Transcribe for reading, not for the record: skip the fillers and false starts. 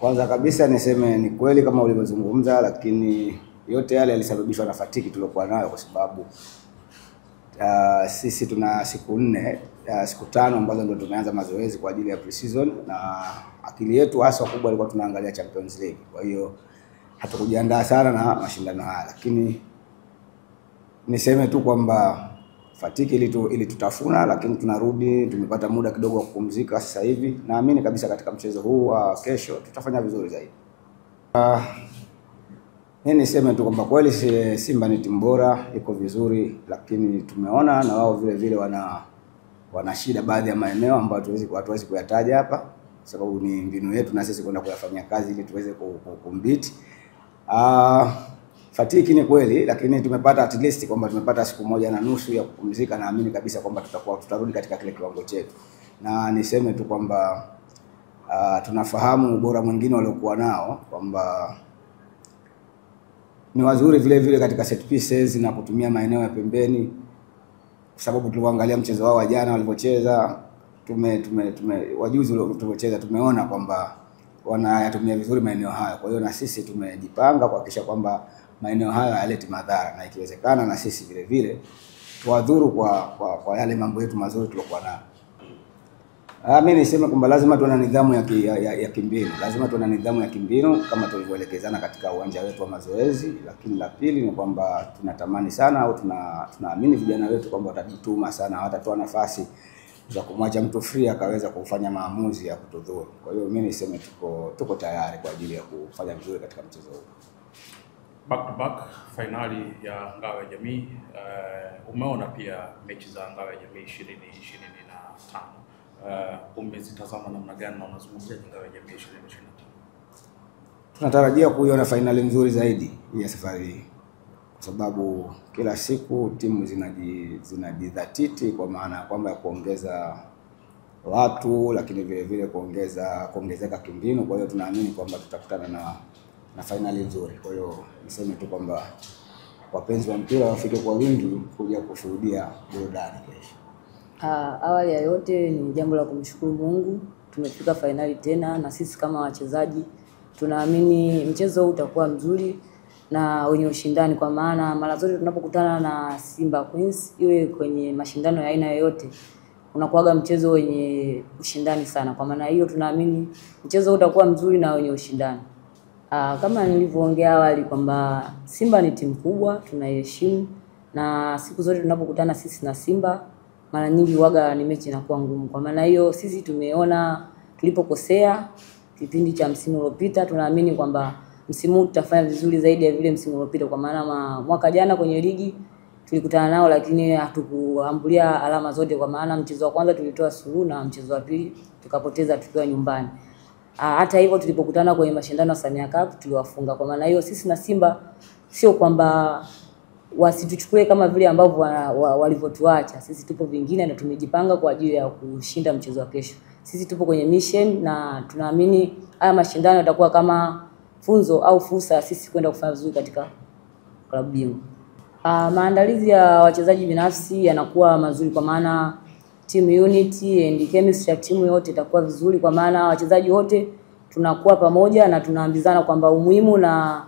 Kwanza kabisa niseme ni kweli kama ulivyozungumza, lakini yote yale yalisababishwa na fatiki tuliokuwa nayo, kwa sababu sisi tuna siku 4 siku 5 ambazo ndio tumeanza mazoezi kwa ajili ya pre-season, na akili yetu hasa kubwa ilikuwa tunaangalia Champions League. Kwa hiyo hatukujiandaa sana na mashindano haya, lakini niseme tu kwamba fatiki ili tutafuna, lakini tunarudi, tumepata muda kidogo wa kupumzika sasa hivi. Naamini kabisa katika mchezo huu wa kesho tutafanya vizuri zaidi. Mimi niseme tu kwamba kweli Simba ni timu bora, iko vizuri, lakini tumeona na wao vile vile wana shida baadhi ya maeneo ambayo hatuwezi kuyataja hapa, sababu ni mbinu yetu na sisi kwenda kuyafanyia kazi ili tuweze kumbiti. Fatiki ni kweli, lakini tumepata at least kwamba tumepata siku 1.5 ya kupumzika. Naamini kabisa kwamba tutarudi katika kile kiwango chetu, na niseme tu kwamba tunafahamu ubora mwingine waliokuwa nao, kwamba ni wazuri vile vile katika set pieces na kutumia maeneo ya pembeni, kwa sababu tuliangalia mchezo wao wa jana walivyocheza, wajuzi walivyocheza, tumeona kwamba wanayatumia vizuri maeneo hayo. Kwa hiyo na sisi tumejipanga kuhakikisha kwamba maeneo hayo hayaleti madhara, na ikiwezekana na sisi vile vile tuwadhuru kwa yale mambo yetu mazuri tuliokuwa nayo. Mimi niseme kwamba lazima tuwe na nidhamu ya kimbinu. Lazima tuwe na nidhamu ya kimbinu kama tulivyoelekezana katika uwanja wetu wa mazoezi. Lakini la pili ni kwamba tunatamani sana au tunaamini vijana wetu kwamba watajituma sana, hawatatoa nafasi za kumwacha mtu free akaweza kufanya maamuzi ya kutudhuru. Kwa hiyo mimi niseme tuko tayari kwa ajili ya kufanya vizuri katika mchezo huu. Back to back finali ya Ngao ya Jamii. Umeona pia mechi za Ngao ya Jamii 2025. Umezitazama namna gani na unazungumzia Ngao ya Jamii 2025? Tunatarajia kuiona finali nzuri zaidi ya safari hii, kwa sababu kila siku timu zinajidhatiti kwa maana kwamba ya kuongeza watu, lakini vile vile kuongezeka kimbinu. Kwa hiyo tunaamini kwamba tutakutana na finali nzuri. Kwa hiyo niseme tu kwamba wapenzi wa mpira wafike kwa wingi kuja kushuhudia burudani kesho. Awali ya yote ni jambo la kumshukuru Mungu, tumefika finali tena, na sisi kama wachezaji tunaamini mchezo huu utakuwa mzuri na wenye ushindani, kwa maana mara zote tunapokutana na Simba Queens iwe kwenye mashindano ya aina yoyote unakuwaga mchezo wenye ushindani sana. Kwa maana hiyo tunaamini mchezo huu utakuwa mzuri na wenye ushindani. Kama nilivyoongea awali kwamba Simba ni timu kubwa, tunaiheshimu, na siku zote tunapokutana sisi na Simba mara nyingi huaga ni mechi inakuwa ngumu. Kwa maana hiyo sisi tumeona tulipokosea kipindi cha msimu uliopita, tunaamini kwamba msimu huu tutafanya vizuri zaidi ya vile msimu uliopita, kwa maana mwaka jana kwenye ligi tulikutana nao lakini hatukuambulia alama zote, kwa maana mchezo wa kwanza tulitoa suluhu na mchezo wa pili tukapoteza tukiwa nyumbani. Hata hivyo tulipokutana kwenye mashindano ya Samia Cup tuliwafunga. Kwa maana hiyo sisi na Simba sio kwamba wasituchukue kama vile ambavyo walivyotuacha. Sisi tupo vingine na tumejipanga kwa ajili ya kushinda mchezo wa kesho. Sisi tupo kwenye mission na tunaamini haya mashindano yatakuwa kama funzo au fursa sisi kwenda kufanya vizuri katika klabu bingwa. Maandalizi ya wachezaji binafsi yanakuwa mazuri, kwa maana team unity and chemistry ya timu yote itakuwa vizuri, kwa maana wachezaji wote tunakuwa pamoja na tunaambizana kwamba umuhimu na